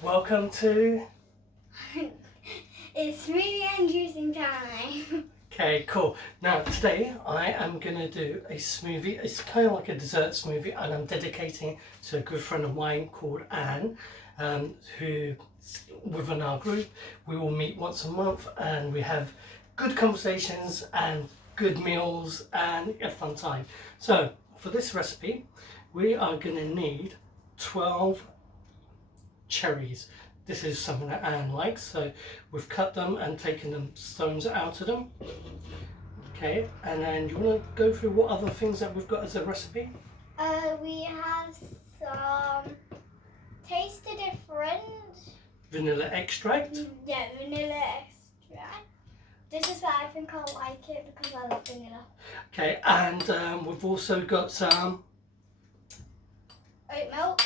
Welcome to... It's smoothie and juicing time. Okay, cool. Now today I am going to do a smoothie. It's kind of like a dessert smoothie, and I'm dedicating it to a good friend of mine called Anne, who within our group we will meet once a month and we have good conversations and good meals and a fun time. So for this recipe we are going to need 12 cherries. This is something that Anne likes, so we've cut them and taken the stones out of them. Okay, and then you want to go through what other things that we've got as a recipe? We have some Taste the Different. Vanilla extract. Yeah, vanilla extract. This is why I think I like it, because I love vanilla. Okay, and we've also got some Oat milk.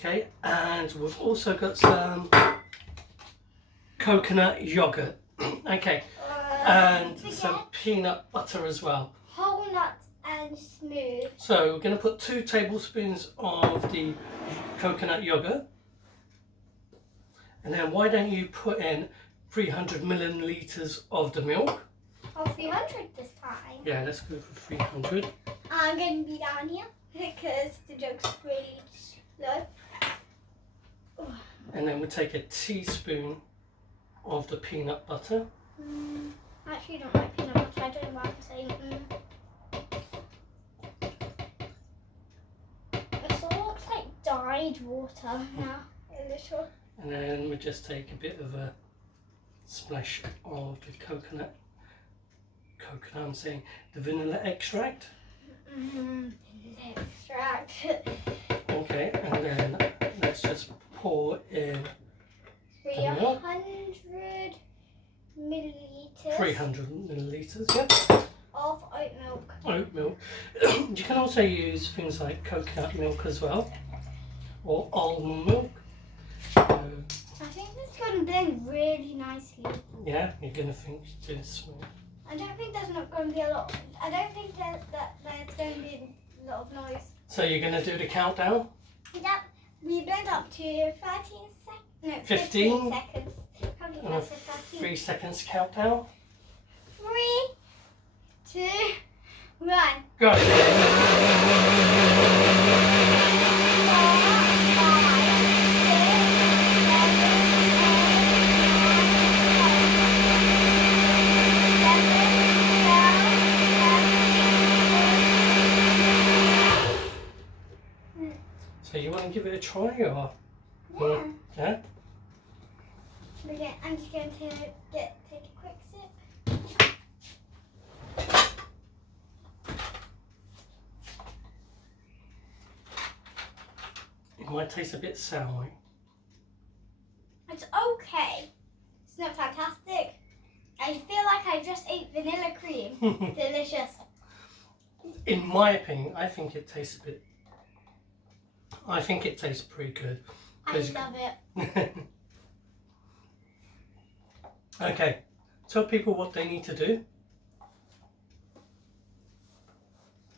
Okay, and we've also got some coconut yogurt. Okay, and some peanut butter as well. Whole nut and smooth. So we're going to put 2 tablespoons of the coconut yogurt. And then why don't you put in 300 milliliters of the milk? Oh, 300 this time. Yeah, let's go for 300. I'm going to be down here because the jug's really slow. And then we'll take a teaspoon of the peanut butter. I actually don't like peanut butter. I don't know why I'm saying It sort of looks like dyed water now, a little. And then we just take a bit of a splash of the coconut, I'm saying the vanilla extract. Vanilla extract. Okay, and then let's just pour in 300 milliliters. 300 milliliters, yep, Of oat milk. oat milk. You can also use things like coconut milk as well, or almond milk. I think this is going to blend really nicely. Yeah, you're going to think this will. I don't think there's not going to be a lot. I don't think that there's going to be a lot of noise. So you're going to do the countdown? Yep. We blend up to 13 seconds. No, 15 seconds. Probably and a closer to 13. 3 seconds countdown. 3, 2, 1. Go! So you want to give it a try, or? Yeah. Yeah? I'm just going to take a quick sip. It might taste a bit sour. It's okay. It's not fantastic. I feel like I just ate vanilla cream. Delicious. In my opinion, I think it tastes a bit. I think it tastes pretty good. I love it. Okay, tell people what they need to do.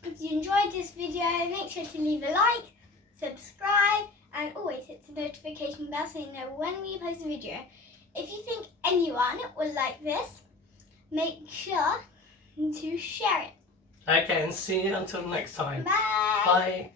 If you enjoyed this video, make sure to leave a like, subscribe, and always hit the notification bell so you know when we post a video. If you think anyone would like this, make sure to share it. Okay, and see you until next time. Bye! Bye.